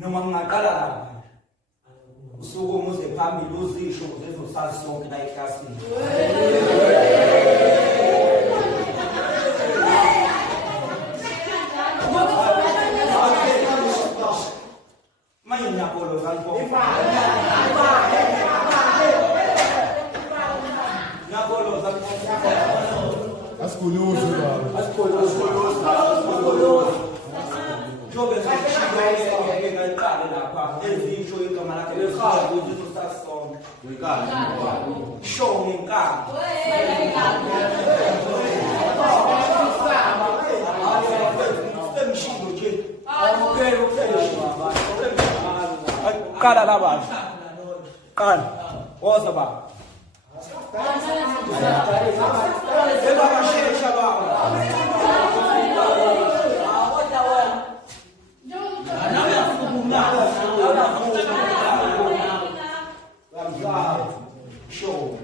noma ngingaqala lapha usuku umuze phambili uzisho uzezosazi sonke la eklasini manje ngiyapoloza Qala la baba. Qala. Woza baba. Baba shesha baba. Show.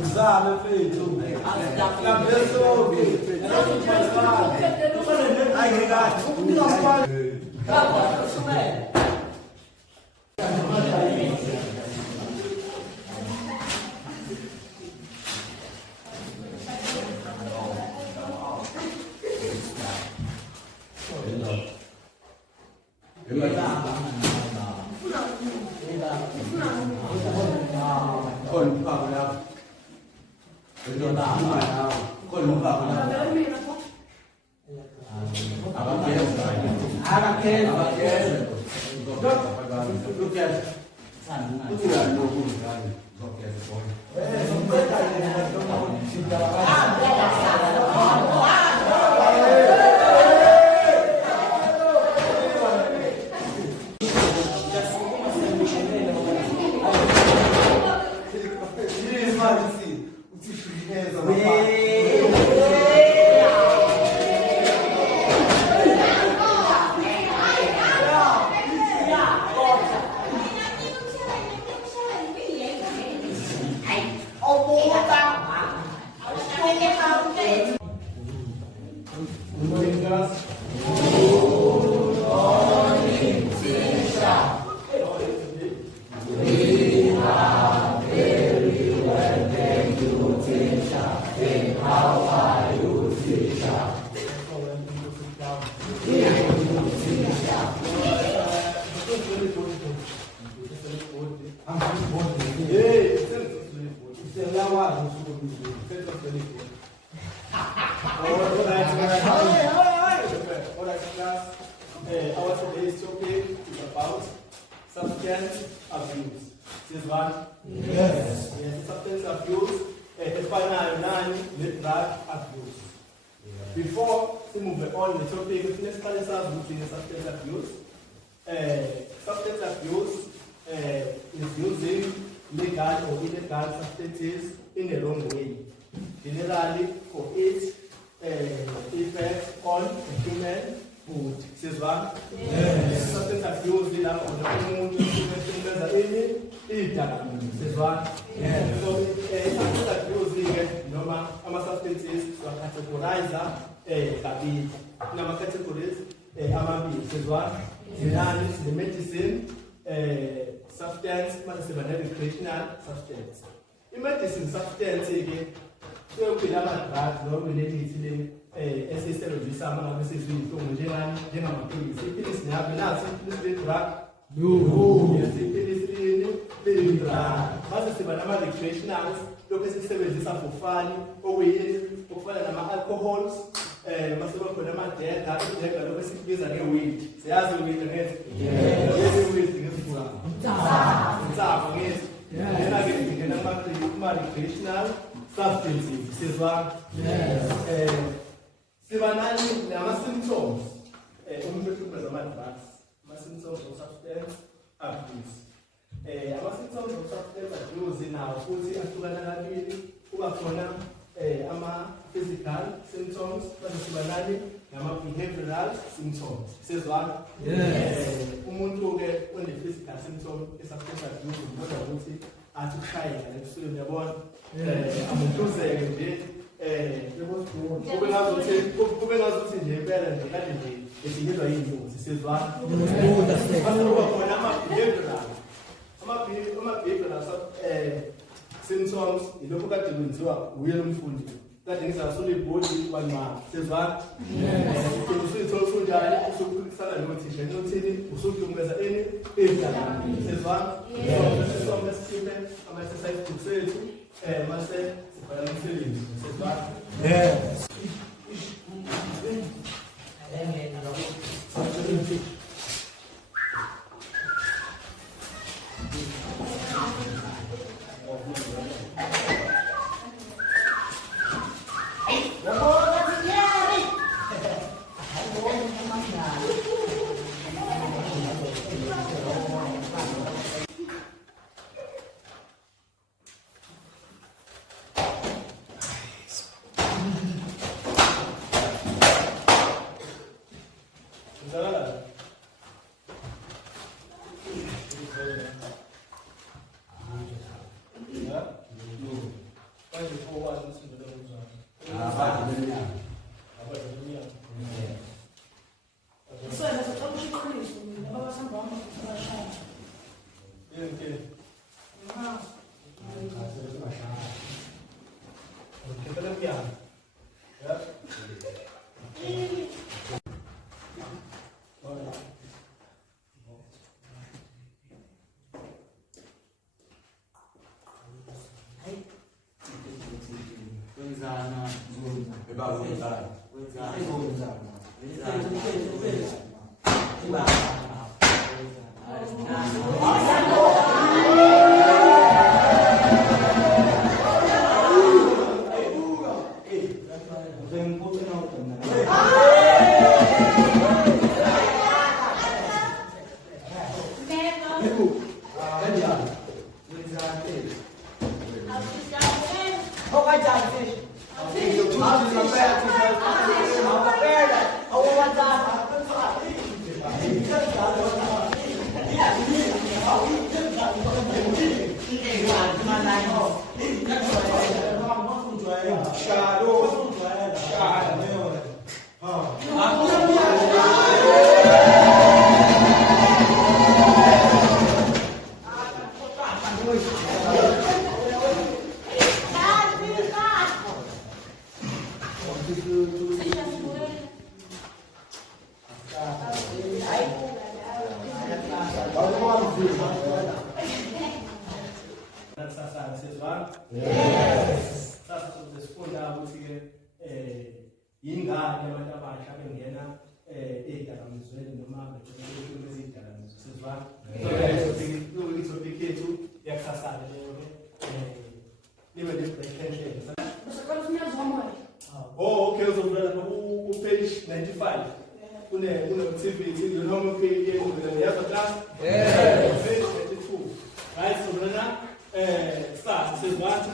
Usame fethu.คนฟังแล้วเป็นตัวตาแล้วคนรู้ฟังแล้วอาบังเกสอาบังเกสลูกแกสั่นลูกเสือลูกคุณกันลูกแกสปอยสมเด็จใจเลยต้องเอาชิมOur today's topic is about substance abuse. This one? Yes. Substance abuse. Drug abuse. Before we move on the topic, let's start with substance abuse. Substance abuse is using legal or illegal substances in the wrong way. Generally, for its effect on human food. Says what? Yes. Substance abuse is on the moon, says what? Yes. So, substance abuse is normal. Substances are categorized categories. Says what? The medicine, substance, recreational substance. The medicine substance again. So, we have a drug, no related esisebenzisa amangabesizwini njengamaphilisi iphilisi niyabelasi iphilisi drug iphilisi drug mase siba nama-recreationals lokhu esisebenzisa for fun okufana nama-alcohols mase bakhona amadega idega lokhu esikubiza nge-weed siyazi weed weed ngesifuna ngezi then-ke ngena kuma-recreational substances sizwa sibanani nama-symptoms umuntu ehlukumeza ama-drugs ama-symptoms of substance abuse. Ama-symptoms of substance abuse nawo futhi ahlukana kabili kuba khona ama-physical symptoms base sibanani nama-behavioral symptoms. Sezwana? Umuntu-ke one-physical symptom e-substance abuse ubona ukuthi athi ukushayela ebusweni yabona amuhluzeke nje kube ngazuthi nje impela nje kade nje esingizwa yinyosi sizwana kuba khona ama-behavioral symptoms ilokhu kade kwenziwa uye lo mfundi kade ngizasula ibhodi bancane sizwana usuyithola usunjani usuphikisana nothisha nothini usuhlumeza ini emdlalweni sizwana sisonke sisiphe ama-exercise books ethu mase sibhala umsebenzi sizwana Sasa sizifunda ukuthi yingane abantu abasha bengena ezidakamizweni noma bezidakamizwa sizwana itopic yethu yakusasana leyo libe le-presentation. Oh, okay, uzovela ku-page 95 kune-activity noma yazo class page 92 right so lana start sizwana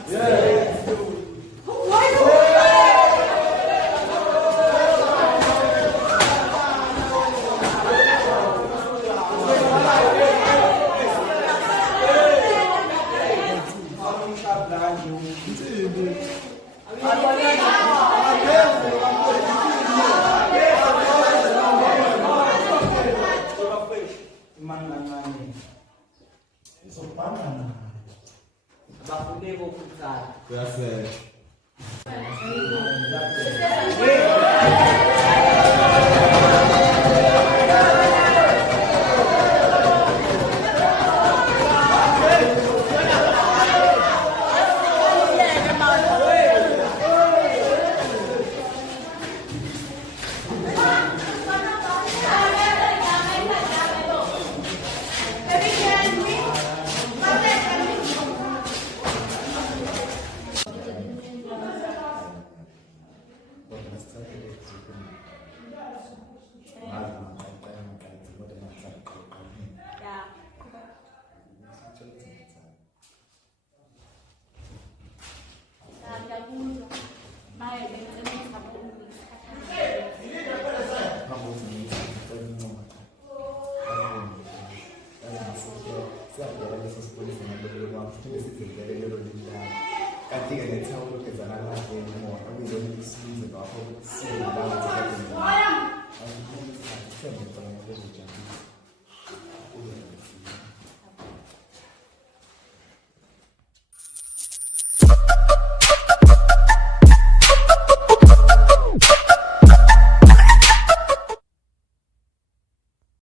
Thank you.